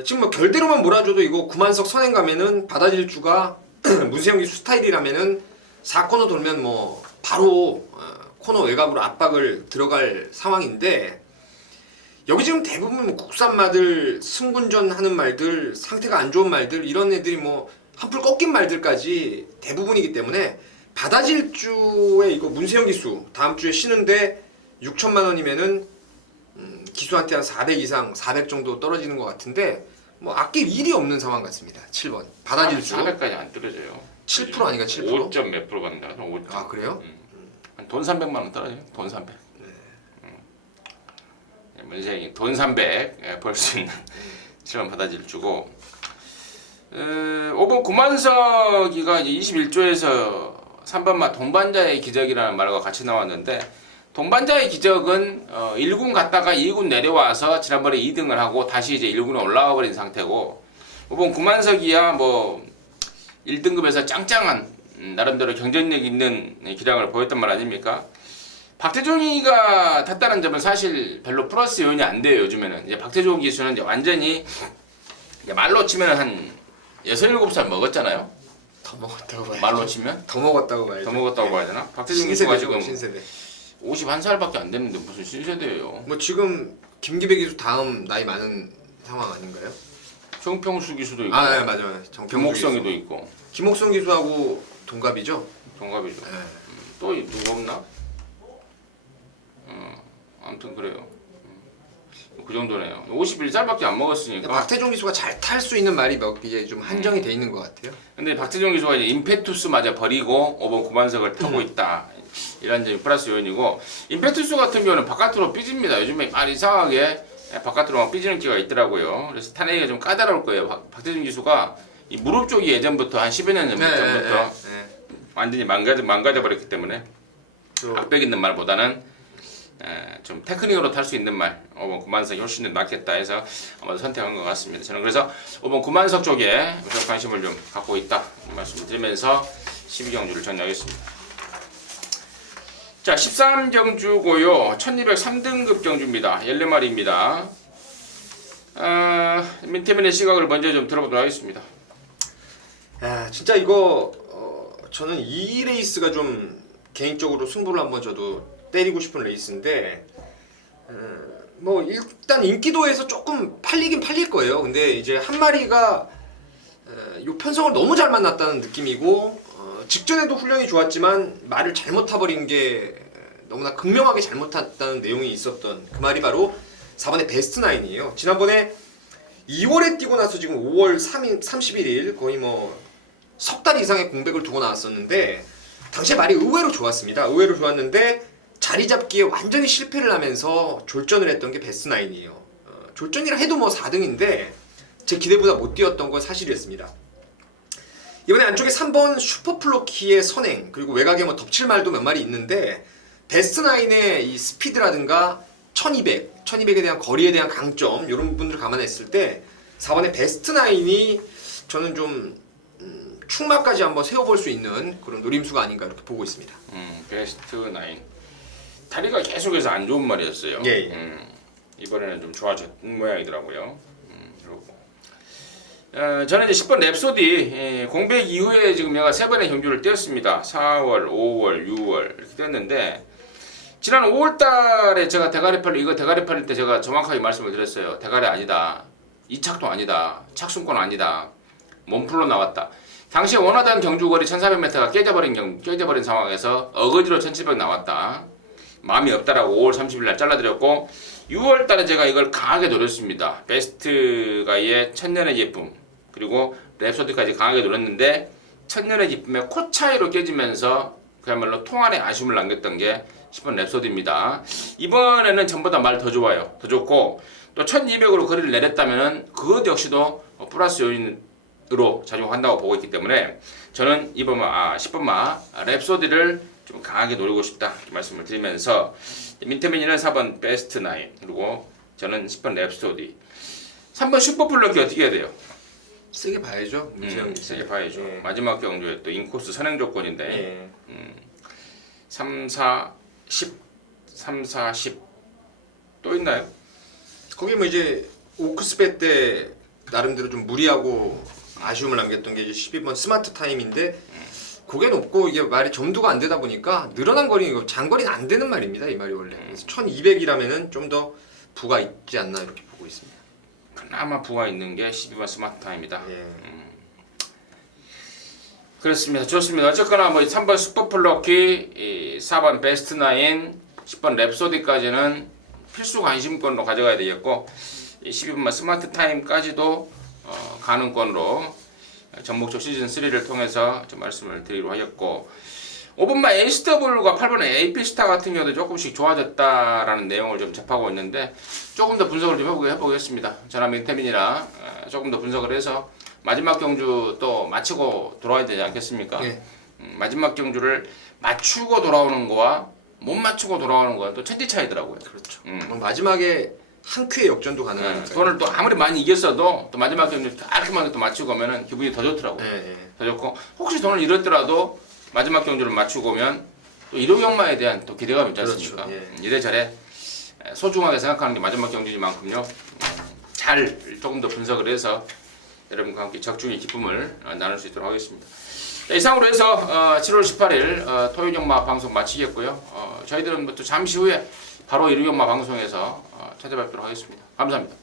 지금 뭐 결대로만 몰아줘도 이거 구만석 선행 가면은 바다질주가 문세영 기수 스타일이라면은 4코너 돌면 뭐 바로 코너 외곽으로 압박을 들어갈 상황인데 여기 지금 대부분 뭐 국산 말들 승군전 하는 말들 상태가 안 좋은 말들 이런 애들이 뭐 한풀 꺾인 말들까지 대부분이기 때문에 바다질주에 이거 문세영 기수 다음 주에 쉬는데 6천만 원이면은 기수한테 한 400 이상 400 정도 떨어지는 것 같은데 뭐 아낄 일이 없는 상황 같습니다. 7번 바다질주 400까지 안 떨어져요. 7% 아닌가 7%? 5점 몇 프로 간다. 5점. 아 그래요? 돈 300만 원 떨어져요. 돈 300. 문세영이 돈 300 벌 수 있는 7번 바다질주고 5번 구만석이가 이제 21조에서 3번마 동반자의 기적이라는 말과 같이 나왔는데 동반자의 기적은 1군 갔다가 2군 내려와서 지난번에 2등을 하고 다시 이제 1군에 올라와 버린 상태고, 이번 구만석이야 뭐 1등급에서 짱짱한 나름대로 경쟁력 있는 기량을 보였단 말 아닙니까? 박태종이가 탔다는 점은 사실 별로 플러스 요인이 안 돼요. 요즘에는 이제 박태종 기수는 이제 완전히 이제 말로 치면 한 6, 7살 먹었잖아요. 더 먹었다고 봐야죠. 말로 치면 더 먹었다고 봐야죠. 더 먹었다고 봐야 되나? 박태종 기수가 지금 신세대. 51살밖에 안 됐는데 무슨 신세대예요. 뭐 지금 김기배 기수 다음 나이 많은 상황 아닌가요? 정평수 기수도 있고, 아, 네, 맞아요. 김목성이도 있고, 김옥성 기수하고 동갑이죠? 동갑이죠. 네. 또 누구 없나? 아무튼 그래요. 그 정도네요. 51살밖에 안 먹었으니까. 박태종 기수가 잘 탈 수 있는 말이 몇 개 좀 한정이 돼 있는 것 같아요. 근데 박태종 기수가 이제 임페투스마저 버리고 5번 구만석을 타고 있다. 이런 점이 플러스 요인이고, 임페투스 같은 경우는 바깥으로 삐집니다. 요즘에 말 이상하게 바깥으로만 삐지는 기가 있더라고요. 그래서 탄핵이 좀 까다로울 거예요. 박태종 기수가 이 무릎 쪽이 예전부터 한 10여 년 전부터 완전히 망가져 버렸기 때문에 앞백 있는 말보다는 좀 테크닉으로 탈 수 있는 말 5번 구만석이 훨씬 낫겠다 해서 아마 선택한 것 같습니다. 저는 그래서 5번 구만석 쪽에 우선 관심을 좀 갖고 있다 말씀을 드리면서 12경주를 정리하겠습니다. 자, 13경주고요. 1203등급 경주입니다. 14마리입니다. 민태민의 시각을 먼저 좀 들어보도록 하겠습니다. 아, 진짜 이거 저는 이 레이스가 좀 개인적으로 승부를 한번 저도 때리고 싶은 레이스인데, 뭐 일단 인기도에서 조금 팔리긴 팔릴 거예요. 근데 이제 한 마리가 요 편성을 너무 잘 만났다는 느낌이고, 직전에도 훈련이 좋았지만 말을 잘못 타버린 게 너무나 극명하게 잘못 탔다는 내용이 있었던 그 말이 바로 4번의 베스트9이에요. 지난번에 2월에 뛰고 나서 지금 5월 31일 거의 뭐 석 달 이상의 공백을 두고 나왔었는데, 당시에 말이 의외로 좋았습니다. 의외로 좋았는데 자리 잡기에 완전히 실패를 하면서 졸전을 했던 게 베스트9이에요. 졸전이라 해도 뭐 4등인데 제 기대보다 못 뛰었던 건 사실이었습니다. 이번에 안쪽에 3번 슈퍼플로키의 선행, 그리고 외곽에 뭐 덮칠말도 몇 마리 있는데, 베스트9의 이 스피드라든가 1200에 대한 거리에 대한 강점, 이런 부분들을 감안했을 때 4번의 베스트9이 저는 좀 충마까지 한번 세워볼 수 있는 그런 노림수가 아닌가 이렇게 보고 있습니다. 베스트9 다리가 계속해서 안 좋은 말이었어요. 예. 이번에는 좀 좋아졌던 모양이더라고요. 저는 이제 10번 랩소디 공백 이후에 지금 얘가 3번의 경주를 뛰었습니다. 4월, 5월, 6월 이렇게 뛰었는데, 지난 5월달에 제가 대가리 팔릴 때 제가 정확하게 말씀을 드렸어요. 대가리 아니다, 이착도 아니다, 착순권 아니다, 몸풀로 나왔다. 당시에 원하던 경주거리 1400m가 깨져버린 상황에서 어거지로 1700 나왔다. 마음이 없다라고 5월 30일 날 잘라드렸고, 6월 달에 제가 이걸 강하게 노렸습니다. 베스트가의 천년의 제품, 그리고 랩소디까지 강하게 노렸는데, 천년의 제품의 코 차이로 깨지면서 그야말로 통안에 아쉬움을 남겼던 게 10번 랩소디입니다. 이번에는 전보다 말 더 좋아요. 더 좋고, 또 1200으로 거리를 내렸다면 그것 역시도 플러스 요인으로 작용한다고 보고 있기 때문에, 저는 10번마 랩소디를 좀 강하게 노리고 싶다 이렇게 말씀을 드리면서, 민태민이는 4번 베스트9, 그리고 저는 10번 랩소디. 3번 슈퍼플러키 어떻게 해야 돼요? 세게 봐야죠. 세게 봐야죠. 예. 마지막 경주에 또 인코스 선행 조건인데, 3, 4, 10, 3, 4, 10 또 있나요? 거기 뭐 이제 오크스페 때 나름대로 좀 무리하고 아쉬움을 남겼던 게 이제 12번 스마트 타임인데, 그게 높고 이게 말이 점도가 안 되다 보니까 늘어난 거리는 장거리는 안 되는 말입니다. 이 말이 원래. 그래서 1200이라면은 좀 더 부가 있지 않나 이렇게 보고 있습니다. 그나마 부가 있는 게 12번 스마트 타임이다. 예. 그렇습니다. 좋습니다. 어쨌거나 뭐 3번 슈퍼플러키, 4번 베스트9, 10번 랩소디까지는 필수 관심권으로 가져가야 되겠고, 12번만 스마트 타임까지도 가능권으로 전목적 시즌 3를 통해서 좀 말씀을 드리도록 하였고, 5번만 ACW과 8번의 AP스타 같은 경우도 조금씩 좋아졌다라는 내용을 좀 접하고 있는데, 조금 더 분석을 좀 해보겠습니다. 저나 민태민이랑 조금 더 분석을 해서 마지막 경주 또 마치고 돌아와야 되지 않겠습니까? 네. 마지막 경주를 맞추고 돌아오는 거와 못 맞추고 돌아오는 건 또 천지 차이더라고요. 그렇죠. 음. 마지막에 한 큐의 역전도 가능하니까. 그거를 또 아무리 많이 이겼어도 또 마지막 경기 깔끔하게 또 맞추고 오면은 기분이 더 좋더라고요. 네. 더 좋고 혹시 돈을 잃었더라도 마지막 경주를 맞추고 오면 또 1호 경마에 대한 또 기대감이 있지 않습니까? 그렇죠. 예. 이래저래 소중하게 생각하는 게 마지막 경주지만큼요. 잘 조금 더 분석을 해서 여러분과 함께 적중의 기쁨을 나눌 수 있도록 하겠습니다. 자, 이상으로 해서 7월 18일 토요 경마 방송 마치겠고요. 저희들은 또 잠시 후에 바로 1호 경마 방송에서 찾아뵙도록 하겠습니다. 감사합니다.